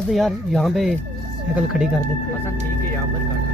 तो यार यहाँ पे साइकिल खड़ी कर देते हैं। ठीक है, यहाँ पर कर दो।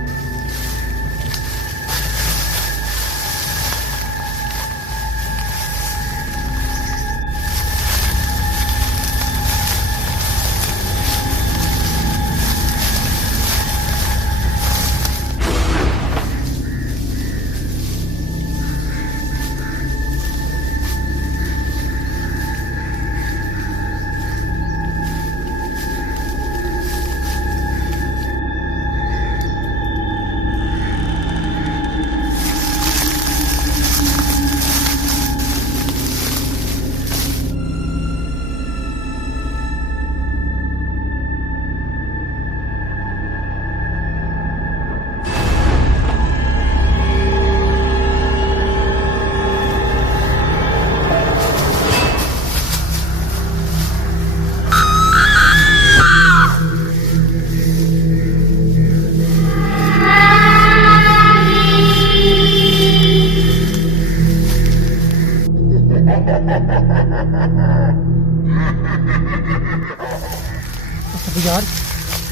अब यार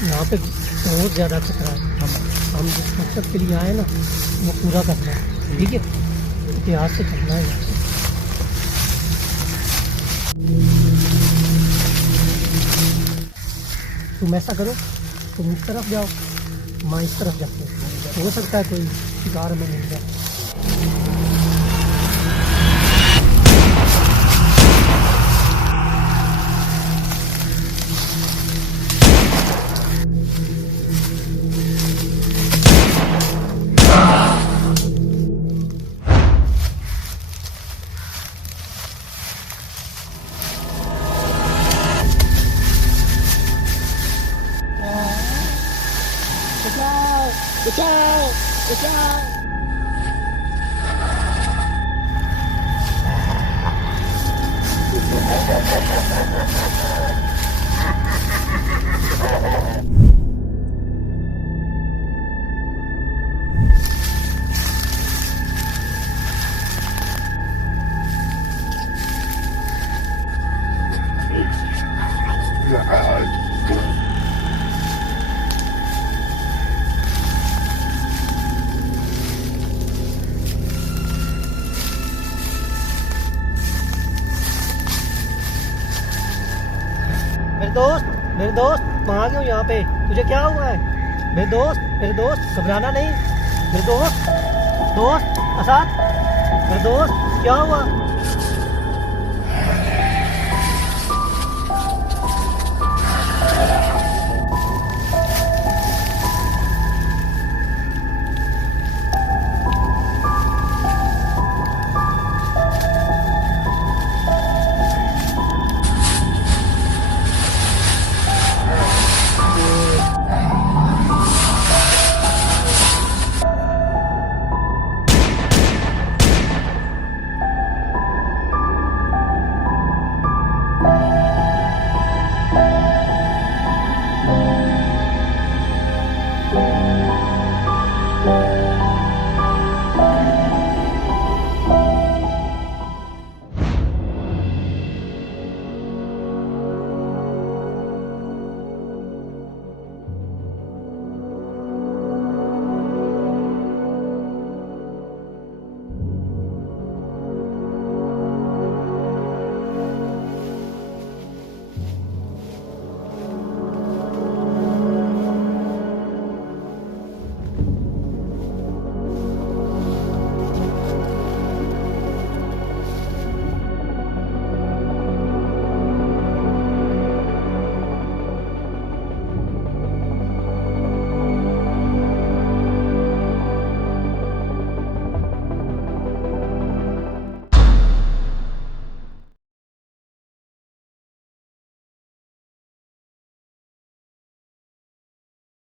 यहाँ पे बहुत ज़्यादा खतरा है। हम जिस मकसद के लिए आए ना वो पूरा करना है, ठीक है। इतिहास से चलना है यहाँ से। तुम ऐसा करो, तुम इस तरफ जाओ, मैं इस तरफ जाते हैं। हो सकता है कोई शिकार में मिल जाए। बचाओ बचाओ। मेरे दोस्त कहाँ गए हो यहाँ पे? तुझे क्या हुआ है मेरे दोस्त घबराना नहीं। मेरे दोस्त असाद, मेरे दोस्त क्या हुआ?